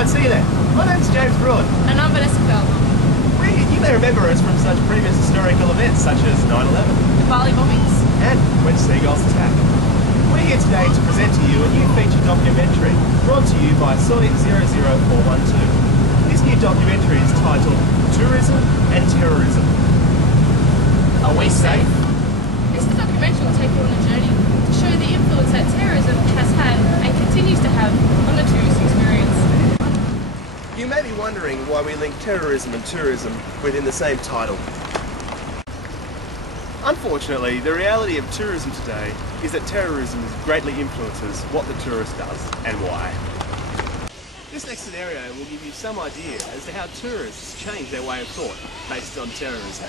Right, see you then. My name's James Broad. And I'm Vanessa Bell. You may remember us from such previous historical events such as 9/11 The Bali bombings. and when seagulls attack. We're here today to present to you a new feature documentary brought to you by Soy 00412. This new documentary is titled Tourism and Terrorism. Are we safe? This documentary will take you on a journey to show the influence that terrorism has had and continues to have on the tourist experience. You may be wondering why we link terrorism and tourism within the same title. Unfortunately, the reality of tourism today is that terrorism greatly influences what the tourist does and why. This next scenario will give you some idea as to how tourists change their way of thought based on terrorism.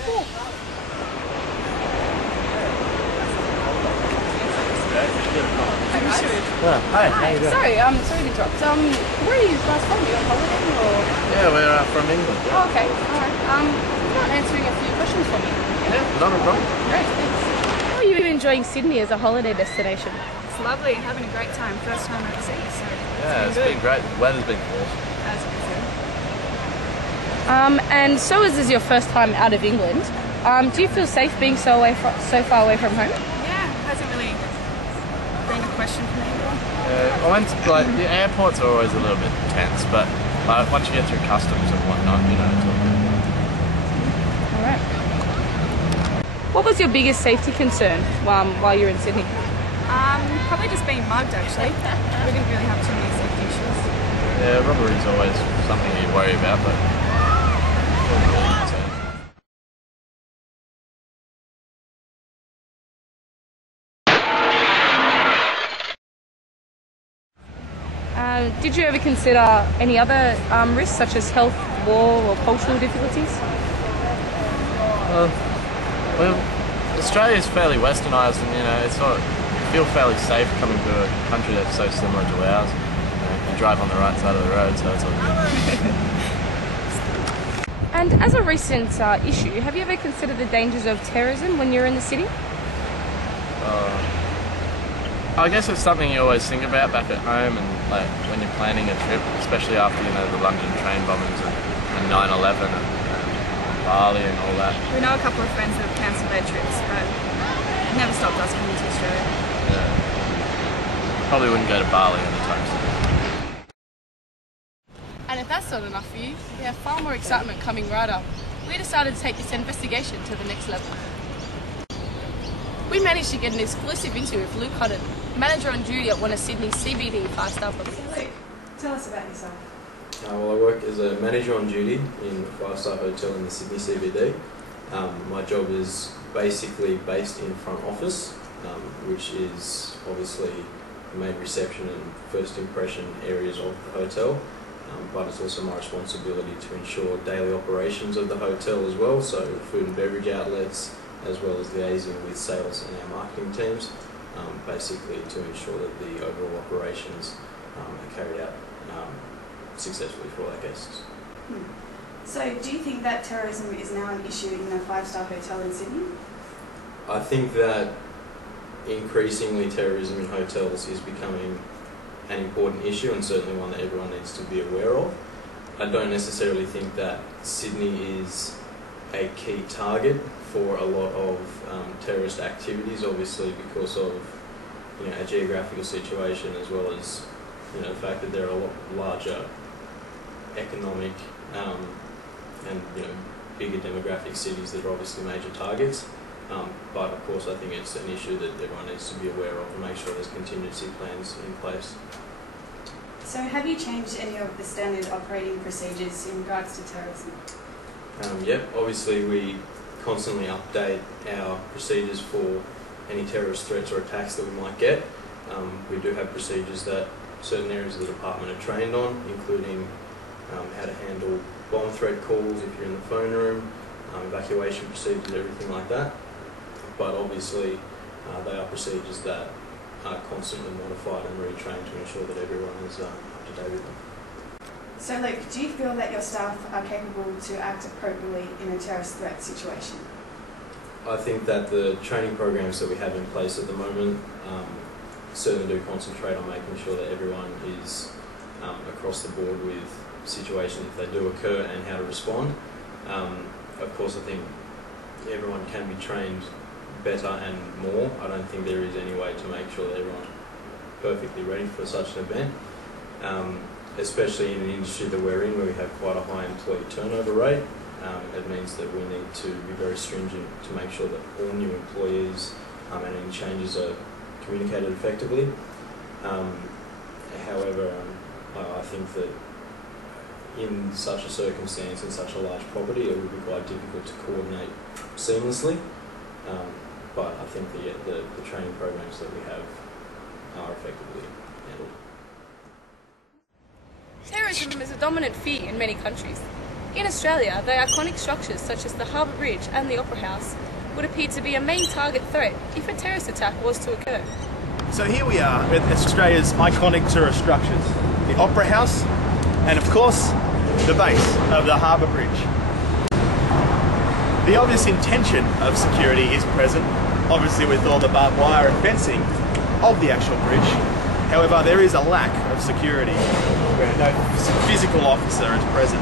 Hi, how you doing? Sorry to interrupt. Where are you guys from? Are you on holiday or? Yeah, we're from England. Yeah. Oh, okay, alright. You mind answering a few questions for me? Yeah, not a problem. Great, thanks. How are you enjoying Sydney as a holiday destination? It's lovely, having a great time. First time overseas, so Yeah, it's been great. The weather's been awesome. as you can see. And so as this is your first time out of England, do you feel safe being so far away from home? Yeah, hasn't really been a question for me. I went to, the airports are always a little bit tense, but once you get through customs and whatnot, it's all good. Alright. What was your biggest safety concern while you were in Sydney? Probably just being mugged actually. We didn't really have too many safety issues. Yeah, robbery's always something you worry about, but wasn't really a concern. Did you ever consider any other risks such as health, war or cultural difficulties? Well, Australia's fairly westernised and, it's sort of, you feel fairly safe coming to a country that's so similar to ours. You drive on the right side of the road, so it's all good. And as a recent issue, have you ever considered the dangers of terrorism when you're in the city? I guess it's something you always think about back at home and when you're planning a trip, especially after the London train bombings and 9/11 and Bali and all that. We know a couple of friends that have cancelled their trips, but it never stopped us coming to Australia. Yeah. Probably wouldn't go to Bali anytime soon. And if that's not enough for you, we have far more excitement coming right up. We decided to take this investigation to the next level. We managed to get an exclusive interview with Luke Hodden, manager on duty at one of Sydney's CBD five-star properties. Tell us about yourself. Well, I work as a manager on duty in a five-star hotel in the Sydney CBD. My job is basically based in front office, which is obviously the main reception and first impression areas of the hotel. But it's also my responsibility to ensure daily operations of the hotel as well, so food and beverage outlets, as well as liaising with sales and our marketing teams, basically to ensure that the overall operations are carried out successfully for all our guests. So do you think that terrorism is now an issue in a five-star hotel in Sydney? I think that increasingly terrorism in hotels is becoming an important issue and certainly one that everyone needs to be aware of. I don't necessarily think that Sydney is a key target for a lot of terrorist activities, obviously because of a geographical situation as well as the fact that there are a lot larger economic and bigger demographic cities that are obviously major targets. But of course I think it's an issue that everyone needs to be aware of and make sure there's contingency plans in place. So have you changed any of the standard operating procedures in regards to terrorism? Yep, obviously we constantly update our procedures for any terrorist threats or attacks that we might get. We do have procedures that certain areas of the department are trained on, including how to handle bomb threat calls if you're in the phone room, evacuation procedures, everything like that. But obviously they are procedures that are constantly modified and retrained to ensure that everyone is up to date with them. So Luke, do you feel that your staff are capable to act appropriately in a terrorist threat situation? I think that the training programs that we have in place at the moment certainly do concentrate on making sure that everyone is across the board with situations if they do occur and how to respond. Of course, I think everyone can be trained better and more. I don't think there is any way to make sure that everyone's perfectly ready for such an event, especially in an industry that we're in where we have quite a high employee turnover rate. It means that we need to be very stringent to make sure that all new employees and any changes are communicated effectively. However, I think that in such a circumstance, in such a large property, it would be quite difficult to coordinate seamlessly. But I think the training programs that we have are effectively handled. Terrorism is a dominant fear in many countries. In Australia, the iconic structures such as the Harbour Bridge and the Opera House would appear to be a main target threat if a terrorist attack was to occur. So here we are at Australia's iconic tourist structures, the Opera House and of course the base of the Harbour Bridge. The obvious intention of security is present, obviously with all the barbed wire and fencing of the actual bridge. However, there is a lack of security where no physical officer is present,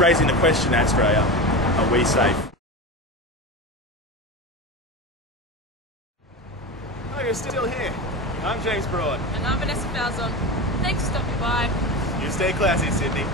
raising the question, Australia, are we safe? Oh, you're still here. I'm James Broad. And I'm Vanessa Falzon. Thanks for stopping by. You stay classy, Sydney.